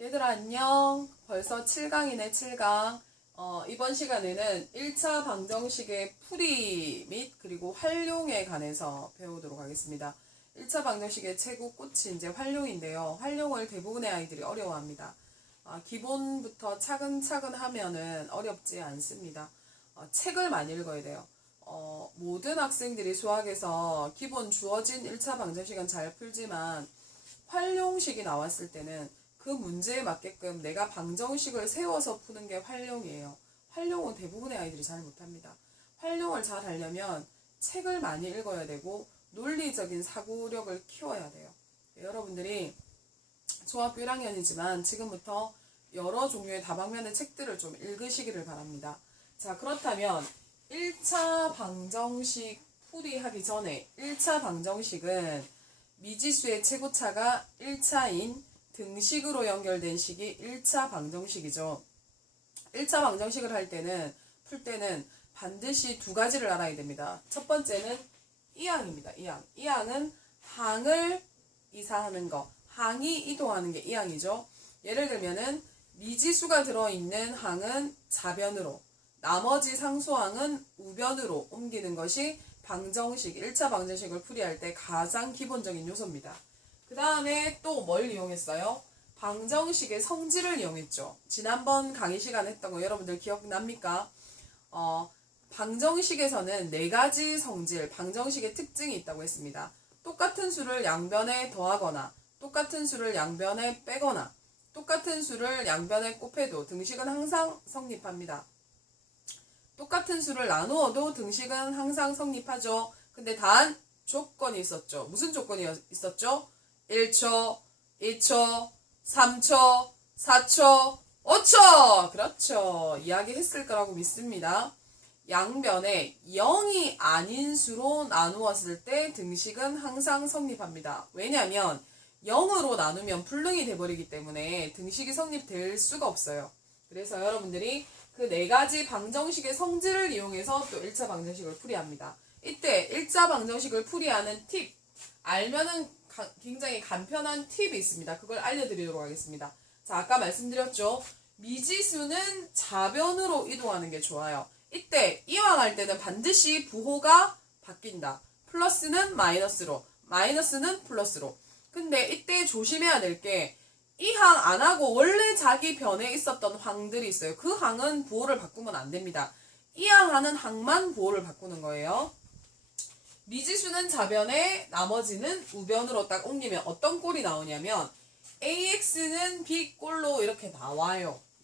얘들아 안녕. 벌써 7강이네 7강. 이번 시간에는 1차 방정식의 풀이 및 그리고 활용에 관해서 배우도록 하겠습니다. 1차 방정식의 최고 꽃이 이제 활용인데요. 활용을 대부분의 아이들이 어려워합니다. 기본부터 차근차근 하면은 어렵지 않습니다. 책을 많이 읽어야 돼요. 모든 학생들이 수학에서 기본 주어진 1차 방정식은 잘 풀지만 활용식이 나왔을 때는 그 문제에 맞게끔 내가 방정식을 세워서 푸는 게 활용이에요. 활용은 대부분의 아이들이 잘 못합니다. 활용을 잘 하려면 책을 많이 읽어야 되고 논리적인 사고력을 키워야 돼요. 여러분들이 중학교 1학년이지만 지금부터 여러 종류의 다방면의 책들을 좀 읽으시기를 바랍니다. 자, 그렇다면 1차 방정식 풀이하기 전에 1차 방정식은 미지수의 최고차가 1차인 등식으로 연결된 식이 1차 방정식이죠. 1차 방정식을 풀 때는 반드시 두 가지를 알아야 됩니다. 첫 번째는 이항입니다. 이항은 항을 이사하는 거, 항이 이동하는 게 이항이죠. 예를 들면은 미지수가 들어있는 항은 좌변으로, 나머지 상수항은 우변으로 옮기는 것이 방정식, 1차 방정식을 풀이할 때 가장 기본적인 요소입니다. 그 다음에 또 뭘 이용했어요? 방정식의 성질을 이용했죠. 지난번 강의 시간에 했던 거 여러분들 기억납니까? 방정식에서는 4가지 성질, 방정식의 특징이 있다고 했습니다. 똑같은 수를 양변에 더하거나, 똑같은 수를 양변에 빼거나, 똑같은 수를 양변에 곱해도 등식은 항상 성립합니다. 똑같은 수를 나누어도 등식은 항상 성립하죠. 근데 단 조건이 있었죠. 무슨 조건이 있었죠? 1초, 2초, 3초, 4초, 5초! 그렇죠. 이야기했을 거라고 믿습니다. 양변에 0이 아닌 수로 나누었을 때 등식은 항상 성립합니다. 왜냐하면 0으로 나누면 불능이 돼버리기 때문에 등식이 성립될 수가 없어요. 그래서 여러분들이 그 4가지 방정식의 성질을 이용해서 또 1차 방정식을 풀이합니다. 이때 1차 방정식을 풀이하는 팁, 알면은 굉장히 간편한 팁이 있습니다. 그걸 알려드리도록 하겠습니다. 자, 아까 말씀드렸죠. 미지수는 좌변으로 이동하는 게 좋아요. 이때 이항할 때는 반드시 부호가 바뀐다. 플러스는 마이너스로, 마이너스는 플러스로. 근데 이때 조심해야 될 게 이 항 안 하고 원래 자기 변에 있었던 항들이 있어요. 그 항은 부호를 바꾸면 안 됩니다. 이 항 하는 항만 부호를 바꾸는 거예요. 미지수는 좌변에 나머지는 우변으로 딱 옮기면 어떤 꼴이 나오냐면 AX는 B꼴로 이렇게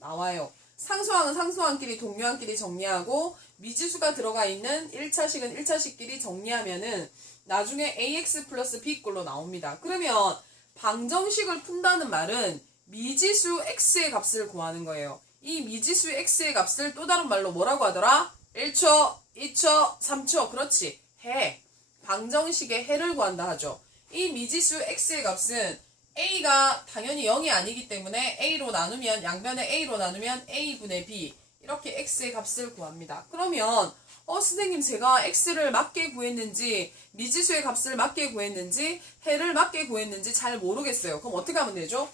나와요. 상수항은 상수항끼리 동료항끼리 정리하고 미지수가 들어가 있는 1차식은 1차식끼리 정리하면은 나중에 AX 플러스 B꼴로 나옵니다. 그러면 방정식을 푼다는 말은 미지수 X의 값을 구하는 거예요. 이 미지수 X의 값을 또 다른 말로 뭐라고 하더라? 1초, 2초, 3초. 그렇지. 해. 방정식의 해를 구한다 하죠. 이 미지수 X의 값은 A가 당연히 0이 아니기 때문에 A로 나누면 양변에 A로 나누면 A분의 B 이렇게 X의 값을 구합니다. 그러면 선생님 제가 X를 맞게 구했는지 미지수의 값을 맞게 구했는지 해를 맞게 구했는지 잘 모르겠어요. 그럼 어떻게 하면 되죠?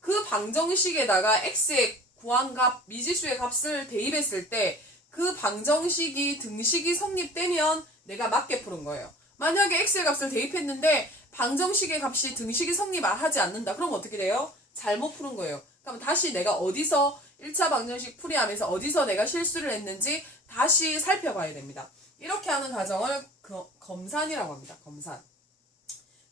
그 방정식에다가 X의 구한 값, 미지수의 값을 대입했을 때 그 방정식이 등식이 성립되면 내가 맞게 푸는 거예요. 만약에 X의 값을 대입했는데 방정식의 값이 등식이 성립하지 않는다. 그럼 어떻게 돼요? 잘못 푸는 거예요. 그럼 다시 내가 어디서 1차 방정식 풀이하면서 어디서 내가 실수를 했는지 다시 살펴봐야 됩니다. 이렇게 하는 과정을 검산이라고 합니다. 검산.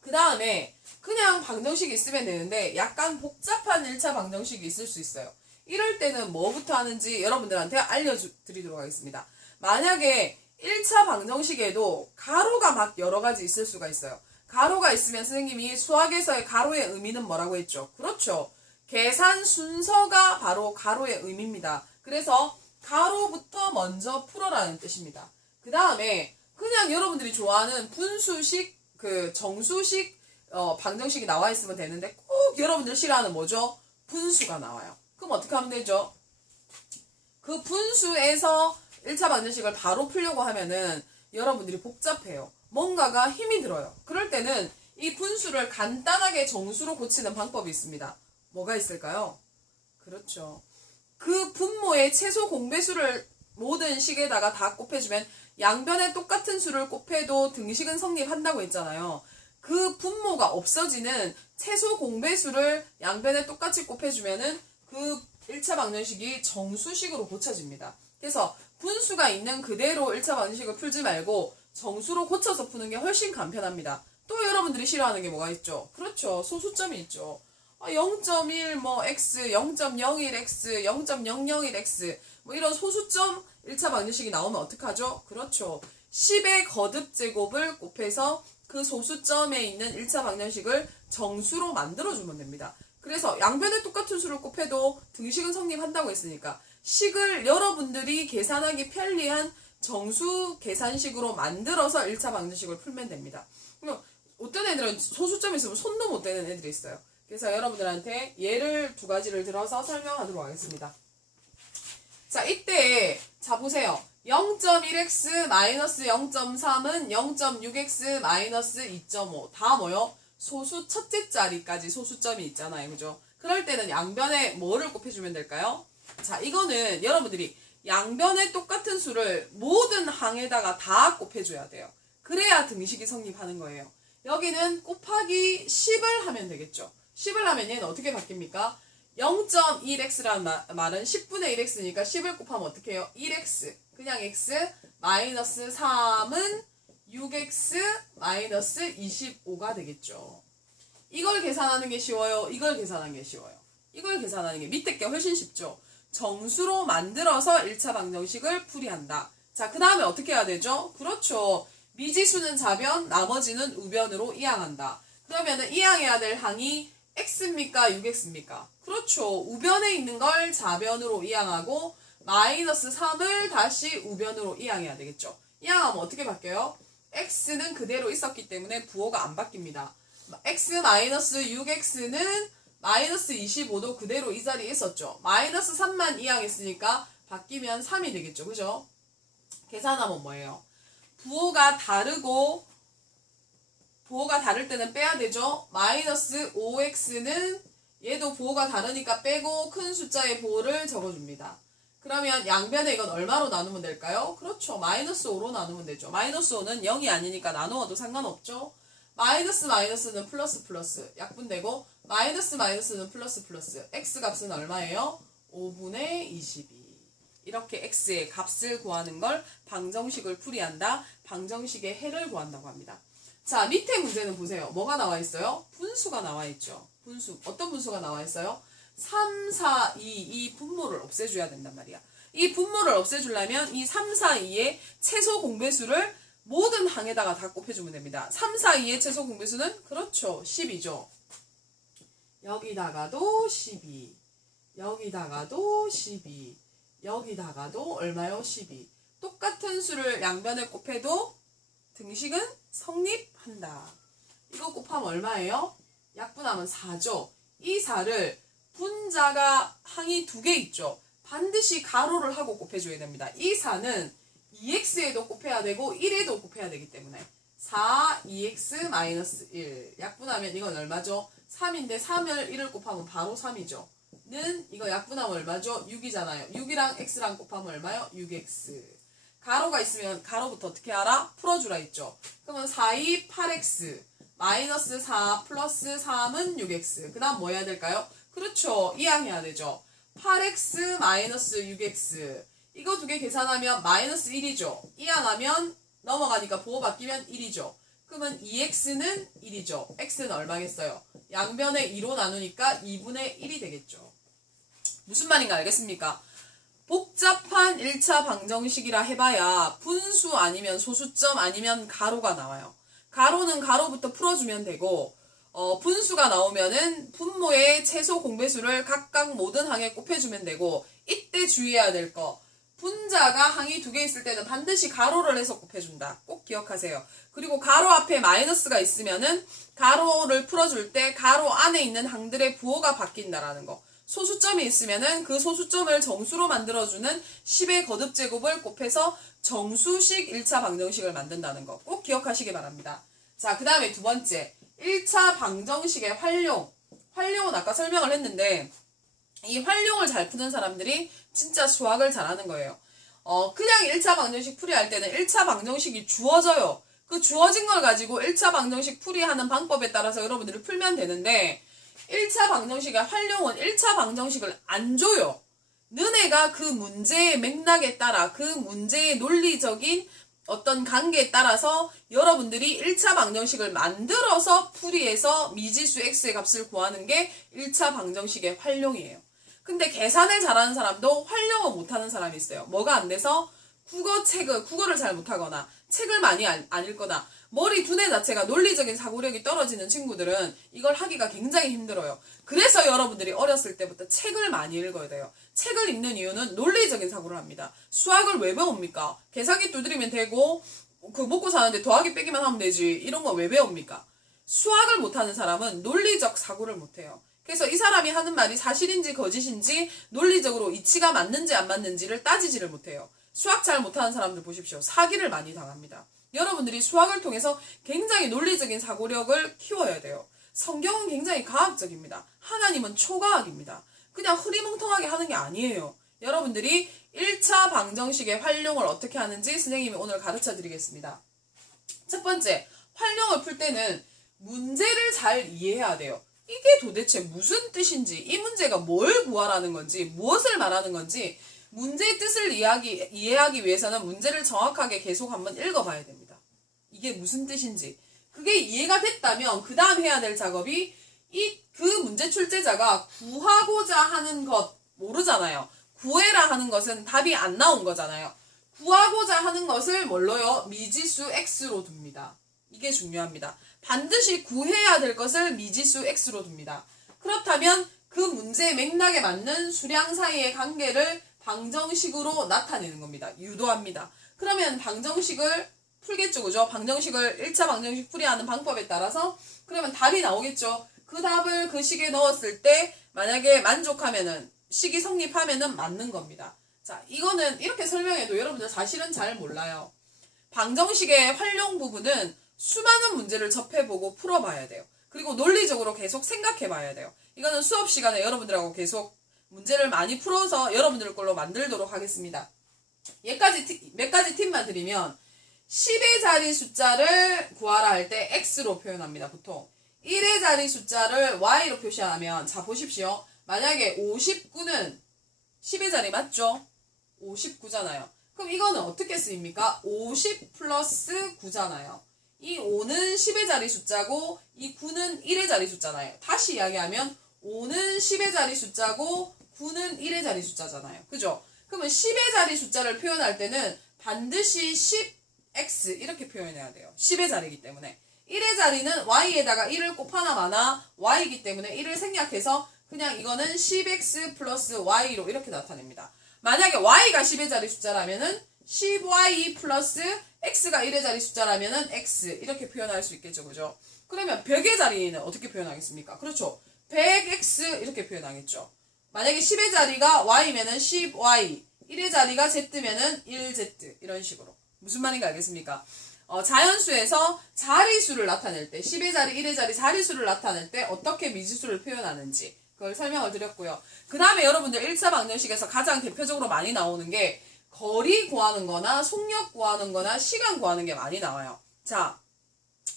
그 다음에 그냥 방정식이 있으면 되는데 약간 복잡한 1차 방정식이 있을 수 있어요. 이럴 때는 뭐부터 하는지 여러분들한테 알려드리도록 하겠습니다. 만약에 1차 방정식에도 가로가 막 여러 가지 있을 수가 있어요. 가로가 있으면 선생님이 수학에서의 가로의 의미는 뭐라고 했죠? 그렇죠. 계산 순서가 바로 가로의 의미입니다. 그래서 가로부터 먼저 풀어라는 뜻입니다. 그 다음에 그냥 여러분들이 좋아하는 분수식, 정수식 방정식이 나와 있으면 되는데 꼭 여러분들 싫어하는 뭐죠? 분수가 나와요. 그럼 어떻게 하면 되죠? 그 분수에서 1차 방정식을 바로 풀려고 하면은 여러분들이 복잡해요. 뭔가가 힘이 들어요. 그럴 때는 이 분수를 간단하게 정수로 고치는 방법이 있습니다. 뭐가 있을까요? 그렇죠. 그 분모의 최소 공배수를 모든 식에다가 다 곱해주면 양변에 똑같은 수를 곱해도 등식은 성립한다고 했잖아요. 그 분모가 없어지는 최소 공배수를 양변에 똑같이 곱해주면은 그 1차 방정식이 정수식으로 고쳐집니다. 그래서 분수가 있는 그대로 1차 방정식을 풀지 말고 정수로 고쳐서 푸는 게 훨씬 간편합니다. 또 여러분들이 싫어하는 게 뭐가 있죠? 그렇죠. 소수점이 있죠. 0.1 뭐 x, 0.01x, 0.001x 뭐 이런 소수점 1차 방정식이 나오면 어떡하죠? 그렇죠. 10의 거듭제곱을 곱해서 그 소수점에 있는 1차 방정식을 정수로 만들어주면 됩니다. 그래서 양변에 똑같은 수를 곱해도 등식은 성립한다고 했으니까 식을 여러분들이 계산하기 편리한 정수 계산식으로 만들어서 1차 방정식을 풀면 됩니다. 그럼 어떤 애들은 소수점이 있으면 손도 못 대는 애들이 있어요. 그래서 여러분들한테 예를 두 가지를 들어서 설명하도록 하겠습니다. 자, 이때 자 보세요. 0.1x 마이너스 0.3은 0.6x 마이너스 2.5 다 뭐요? 소수 첫째 자리까지 소수점이 있잖아요. 그죠? 그럴 때는 양변에 뭐를 곱해주면 될까요? 자, 이거는 여러분들이 양변에 똑같은 수를 모든 항에다가 다 곱해줘야 돼요. 그래야 등식이 성립하는 거예요. 여기는 곱하기 10을 하면 되겠죠. 10을 하면 얘는 어떻게 바뀝니까? 0.1x라는 말은 10분의 1x니까 10을 곱하면 어떻게 해요? 1x 그냥 x 마이너스 3은 6x 마이너스 25가 되겠죠. 이걸 계산하는 게 쉬워요? 이걸 계산하는 게 쉬워요? 이걸 계산하는 게 밑에 게 훨씬 쉽죠. 정수로 만들어서 1차 방정식을 풀이한다. 자, 그 다음에 어떻게 해야 되죠? 그렇죠. 미지수는 좌변, 나머지는 우변으로 이항한다. 그러면은 이항해야 될 항이 x입니까? 6x입니까? 그렇죠. 우변에 있는 걸 좌변으로 이항하고 마이너스 3을 다시 우변으로 이항해야 되겠죠. 이항하면 어떻게 바뀌어요? x는 그대로 있었기 때문에 부호가 안 바뀝니다. x 마이너스 6x는 마이너스 25도 그대로 이 자리에 있었죠. 마이너스 3만 이항했으니까 바뀌면 3이 되겠죠. 그죠? 계산하면 뭐예요? 부호가 다를 때는 빼야 되죠. 마이너스 5x는 얘도 부호가 다르니까 빼고 큰 숫자의 부호를 적어줍니다. 그러면 양변에 이건 얼마로 나누면 될까요? 그렇죠. 마이너스 5로 나누면 되죠. 마이너스 5는 0이 아니니까 나누어도 상관없죠. 마이너스 마이너스는 플러스 플러스 약분되고 마이너스는 플러스 플러스 x 값은 얼마예요? 5분의 22. 이렇게 x의 값을 구하는 걸 방정식을 풀이한다. 방정식의 해를 구한다고 합니다. 자, 밑에 문제는 보세요. 뭐가 나와 있어요? 분수가 나와 있죠. 분수. 어떤 분수가 나와 있어요? 3, 4, 2, 이 분모를 없애줘야 된단 말이야. 이 분모를 없애주려면 이 3, 4, 2의 최소 공배수를 모든 항에다가 다 곱해주면 됩니다. 3, 4, 2의 최소 공배수는 그렇죠. 10이죠. 여기다가도 12. 여기다가도 12. 여기다가도 얼마요? 12. 똑같은 수를 양변에 곱해도 등식은 성립한다. 이거 곱하면 얼마예요? 약분하면 4죠. 이 4를 분자가 항이 두 개 있죠. 반드시 가로를 하고 곱해줘야 됩니다. 이 4는 2x에도 곱해야 되고 1에도 곱해야 되기 때문에 4, 2x 마이너스 1 약분하면 이건 얼마죠? 3인데 3을 1을 곱하면 바로 3이죠. 는 이거 약분하면 얼마죠? 6이잖아요. 6이랑 x랑 곱하면 얼마요? 6x. 가로가 있으면 가로부터 어떻게 알아? 풀어주라 했죠. 그러면 4, 2, 8x 마이너스 4 플러스 3은 6x. 그 다음 뭐 해야 될까요? 그렇죠. 이항해야 되죠. 8x 마이너스 6x 이거 두 개 계산하면 마이너스 1이죠. 이항하면 넘어가니까 부호 바뀌면 1이죠. 그러면 2x는 1이죠. x는 얼마겠어요? 양변에 2로 나누니까 2분의 1이 되겠죠. 무슨 말인가 알겠습니까? 복잡한 1차 방정식이라 해봐야 분수 아니면 소수점 아니면 가로가 나와요. 가로는 가로부터 풀어주면 되고 분수가 나오면은 분모의 최소 공배수를 각각 모든 항에 곱해주면 되고 이때 주의해야 될 거 분자가 항이 두 개 있을 때는 반드시 가로를 해서 곱해준다. 꼭 기억하세요. 그리고 가로 앞에 마이너스가 있으면은 가로를 풀어줄 때 가로 안에 있는 항들의 부호가 바뀐다라는 거. 소수점이 있으면은 그 소수점을 정수로 만들어주는 10의 거듭제곱을 곱해서 정수식 1차 방정식을 만든다는 거 꼭 기억하시기 바랍니다. 자, 그 다음에 두 번째 1차 방정식의 활용은 아까 설명을 했는데 이 활용을 잘 푸는 사람들이 진짜 수학을 잘하는 거예요. 그냥 1차 방정식 풀이할 때는 1차 방정식이 주어져요. 그 주어진 걸 가지고 1차 방정식 풀이하는 방법에 따라서 여러분들이 풀면 되는데 1차 방정식의 활용은 1차 방정식을 안 줘요. 너네가 그 문제의 맥락에 따라 그 문제의 논리적인 어떤 관계에 따라서 여러분들이 1차 방정식을 만들어서 풀이해서 미지수 x의 값을 구하는 게 1차 방정식의 활용이에요. 근데 계산을 잘하는 사람도 활용을 못하는 사람이 있어요. 뭐가 안 돼서 국어를 잘 못하거나 책을 많이 안 읽거나 머리 두뇌 자체가 논리적인 사고력이 떨어지는 친구들은 이걸 하기가 굉장히 힘들어요. 그래서 여러분들이 어렸을 때부터 책을 많이 읽어야 돼요. 책을 읽는 이유는 논리적인 사고를 합니다. 수학을 왜 배웁니까? 계산기 두드리면 되고 그 먹고 사는데 더하기 빼기만 하면 되지. 이런 거 왜 배웁니까? 수학을 못하는 사람은 논리적 사고를 못해요. 그래서 이 사람이 하는 말이 사실인지 거짓인지 논리적으로 이치가 맞는지 안 맞는지를 따지지를 못해요. 수학 잘 못하는 사람들 보십시오. 사기를 많이 당합니다. 여러분들이 수학을 통해서 굉장히 논리적인 사고력을 키워야 돼요. 성경은 굉장히 과학적입니다. 하나님은 초과학입니다. 그냥 흐리멍텅하게 하는 게 아니에요. 여러분들이 1차 방정식의 활용을 어떻게 하는지 선생님이 오늘 가르쳐 드리겠습니다. 첫 번째, 활용을 풀 때는 문제를 잘 이해해야 돼요. 이게 도대체 무슨 뜻인지, 이 문제가 뭘 구하라는 건지, 무엇을 말하는 건지 문제의 뜻을 이해하기 위해서는 문제를 정확하게 계속 한번 읽어봐야 됩니다. 이게 무슨 뜻인지. 그게 이해가 됐다면 그 다음 해야 될 작업이 그 문제 출제자가 구하고자 하는 것 모르잖아요. 구해라 하는 것은 답이 안 나온 거잖아요. 구하고자 하는 것을 뭘로요? 미지수 x로 둡니다. 이게 중요합니다. 반드시 구해야 될 것을 미지수 x로 둡니다. 그렇다면 그 문제의 맥락에 맞는 수량 사이의 관계를 방정식으로 나타내는 겁니다. 유도합니다. 그러면 방정식을 풀겠죠, 그죠? 방정식을 1차 방정식 풀이하는 방법에 따라서 그러면 답이 나오겠죠. 그 답을 그 식에 넣었을 때 만약에 만족하면은 식이 성립하면은 맞는 겁니다. 자, 이거는 이렇게 설명해도 여러분들 사실은 잘 몰라요. 방정식의 활용 부분은 수많은 문제를 접해보고 풀어봐야 돼요. 그리고 논리적으로 계속 생각해봐야 돼요. 이거는 수업 시간에 여러분들하고 계속 문제를 많이 풀어서 여러분들 걸로 만들도록 하겠습니다. 몇 가지 팁만 드리면 10의 자리 숫자를 구하라 할 때 x로 표현합니다. 보통 1의 자리 숫자를 y로 표시하면, 자 보십시오. 만약에 59는 10의 자리 맞죠? 59잖아요. 그럼 이거는 어떻게 쓰입니까? 50 플러스 9잖아요. 이 5는 10의 자리 숫자고 이 9는 1의 자리 숫자잖아요. 다시 이야기하면 5는 10의 자리 숫자고 9는 1의 자리 숫자잖아요. 그죠? 그러면 10의 자리 숫자를 표현할 때는 반드시 10x 이렇게 표현해야 돼요. 10의 자리이기 때문에. 1의 자리는 y에다가 1을 곱하나 마나 y이기 때문에 1을 생략해서 그냥 이거는 10x 플러스 y로 이렇게 나타냅니다. 만약에 y가 10의 자리 숫자라면은 10y 플러스 x가 1의 자리 숫자라면은 x 이렇게 표현할 수 있겠죠. 그죠? 그러면 100의 자리는 어떻게 표현하겠습니까? 그렇죠. 100x 이렇게 표현하겠죠. 만약에 10의 자리가 y면은 10y, 1의 자리가 z면은 1z 이런 식으로. 무슨 말인지 알겠습니까? 자연수에서 자리수를 나타낼 때 10의 자리, 1의 자리 자리수를 나타낼 때 어떻게 미지수를 표현하는지 그걸 설명을 드렸고요. 그 다음에 여러분들 1차 방정식에서 가장 대표적으로 많이 나오는 게 거리 구하는 거나 속력 구하는 거나 시간 구하는 게 많이 나와요. 자,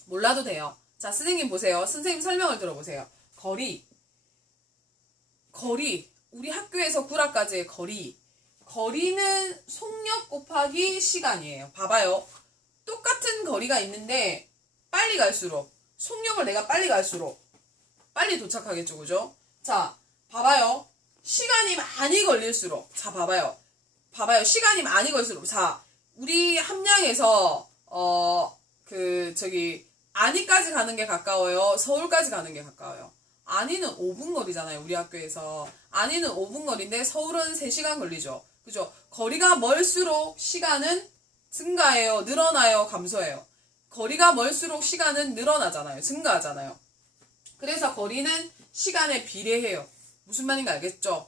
몰라도 돼요. 자, 선생님 보세요. 선생님 설명을 들어보세요. 거리, 우리 학교에서 구라까지의 거리는 속력 곱하기 시간이에요. 봐봐요. 똑같은 거리가 있는데 빨리 갈수록, 속력을 내가 빨리 갈수록 빨리 도착하겠죠. 그죠? 자, 봐봐요. 시간이 많이 걸릴수록, 자, 봐봐요. 시간이 많이 걸릴수록, 자, 우리 함량에서, 안이까지 가는 게 가까워요? 서울까지 가는 게 가까워요? 안이는 5분 거리잖아요. 우리 학교에서. 안이는 5분 거리인데 서울은 3시간 걸리죠. 그죠? 거리가 멀수록 시간은 증가해요? 늘어나요? 감소해요? 거리가 멀수록 시간은 늘어나잖아요. 증가하잖아요. 그래서 거리는 시간에 비례해요. 무슨 말인지 알겠죠?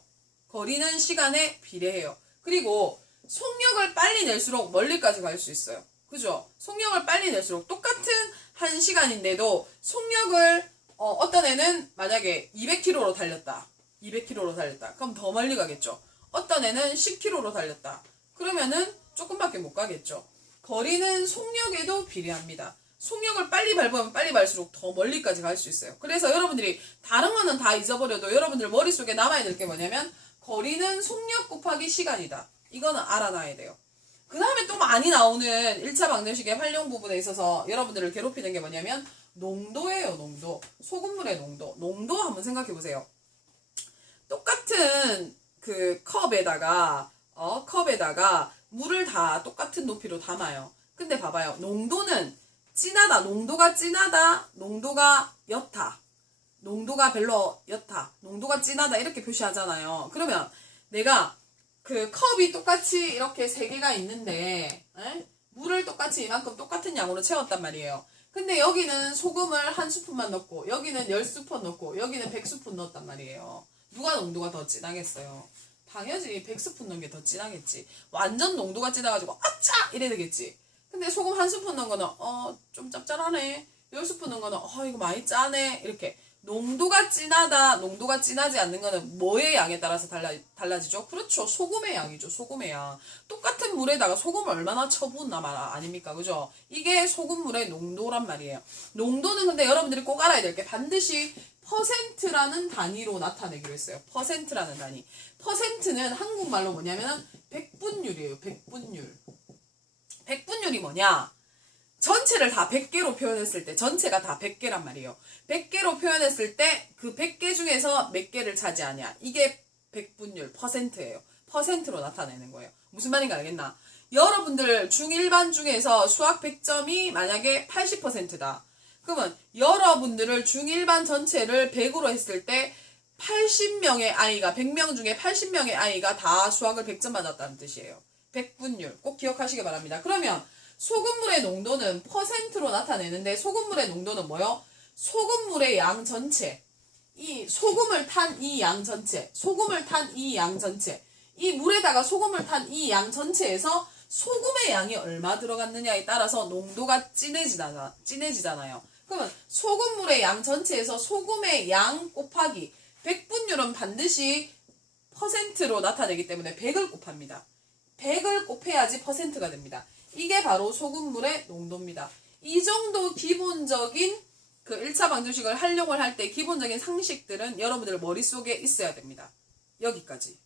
거리는 시간에 비례해요. 그리고 속력을 빨리 낼수록 멀리까지 갈 수 있어요. 그죠? 속력을 빨리 낼수록 똑같은 1시간인데도 속력을 어떤 애는 만약에 200km로 달렸다. 200km로 달렸다. 그럼 더 멀리 가겠죠. 어떤 애는 10km로 달렸다. 그러면은 조금밖에 못 가겠죠. 거리는 속력에도 비례합니다. 속력을 빨리 밟으면 빨리 밟을수록 더 멀리까지 갈 수 있어요. 그래서 여러분들이 다른 거는 다 잊어버려도 여러분들 머릿속에 남아야 될 게 뭐냐면 거리는 속력 곱하기 시간이다. 이거는 알아놔야 돼요. 그 다음에 또 많이 나오는 1차 방정식의 활용 부분에 있어서 여러분들을 괴롭히는 게 뭐냐면 농도예요. 농도. 소금물의 농도. 농도 한번 생각해 보세요. 똑같은 그 컵에다가 물을 다 똑같은 높이로 담아요. 근데 봐봐요. 농도는 진하다. 농도가 진하다. 농도가 옅다. 농도가 별로 옅다. 농도가 진하다. 이렇게 표시하잖아요. 그러면 내가 그 컵이 똑같이 이렇게 세 개가 있는데 물을 똑같이 이만큼 똑같은 양으로 채웠단 말이에요. 근데 여기는 소금을 한 스푼만 넣고 여기는 10스푼 넣고 여기는 100스푼 넣었단 말이에요. 누가 농도가 더 진하겠어요? 당연히 100스푼 넣은 게 더 진하겠지. 완전 농도가 진해가지고 아짜! 이래 되겠지. 근데 소금 한 스푼 넣은 거는 좀 짭짤하네. 10스푼 넣은 거는 이거 많이 짜네. 이렇게 농도가 진하다, 농도가 진하지 않는 거는 뭐의 양에 따라서 달라지죠? 그렇죠. 소금의 양이죠. 소금의 양. 똑같은 물에다가 소금을 얼마나 쳐부었나 말 아닙니까? 그죠? 이게 소금물의 농도란 말이에요. 농도는 근데 여러분들이 꼭 알아야 될 게 반드시 퍼센트라는 단위로 나타내기로 했어요. 퍼센트라는 단위. 퍼센트는 한국말로 뭐냐면 백분율이에요. 백분율. 백분율이 뭐냐? 전체를 다 100개로 표현했을 때 전체가 다 100개란 말이에요. 100개로 표현했을 때 그 100개 중에서 몇 개를 차지하냐. 이게 백분율, 퍼센트예요. 퍼센트로 나타내는 거예요. 무슨 말인가 알겠나? 여러분들 중1반 중에서 수학 100점이 만약에 80%다. 그러면 여러분들을 중1반 전체를 100으로 했을 때 80명의 아이가 100명 중에 80명의 아이가 다 수학을 100점 맞았다는 뜻이에요. 백분율 꼭 기억하시기 바랍니다. 그러면 소금물의 농도는 퍼센트로 나타내는데 소금물의 농도는 뭐요? 소금물의 양 전체. 이 소금을 탄 이 양 전체. 소금을 탄 이 양 전체. 이 물에다가 소금을 탄 이 양 전체에서 소금의 양이 얼마 들어갔느냐에 따라서 농도가 진해지잖아요. 그러면 소금물의 양 전체에서 소금의 양 곱하기 백분율은 반드시 퍼센트로 나타내기 때문에 100을 곱합니다. 100을 곱해야지 퍼센트가 됩니다. 이게 바로 소금물의 농도입니다. 이 정도 기본적인 그 1차 방정식을 활용을 할 때 기본적인 상식들은 여러분들 머릿속에 있어야 됩니다. 여기까지.